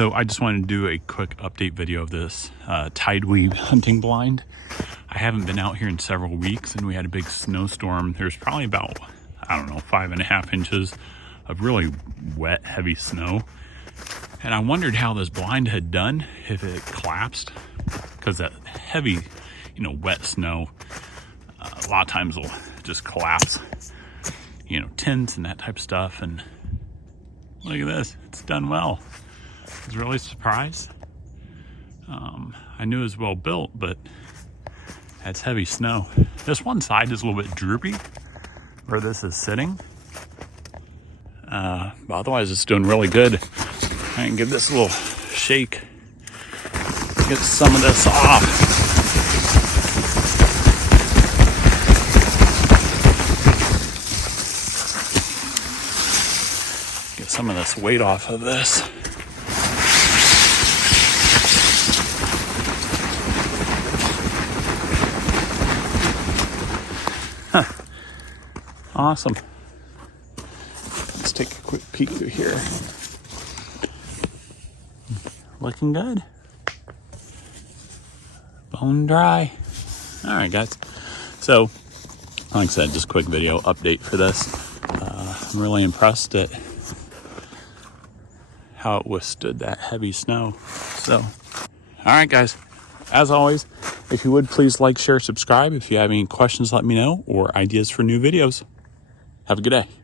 So I just wanted to do a quick update video of this TideWe hunting blind. I haven't been out here in several weeks, and we had a big snowstorm. There's probably about, I don't know, 5.5 inches of really wet, heavy snow. And I wondered how this blind had done if it collapsed, because that heavy, wet snow, a lot of times will just collapse, tents and that type of stuff. And look at this, it's done well. I was really surprised. I knew it was well built, but that's heavy snow. This one side is a little bit droopy where this is sitting. But otherwise it's doing really good. I can give this a little shake. Get some of this off. Get some of this weight off of this. Huh. Awesome. Let's take a quick peek through here. Looking good. Bone dry. All right, guys. So, like I said, just a quick video update for this. I'm really impressed at how it withstood that heavy snow. So, all right, guys. As always, if you would, please like, share, subscribe. If you have any questions, let me know, or ideas for new videos. Have a good day.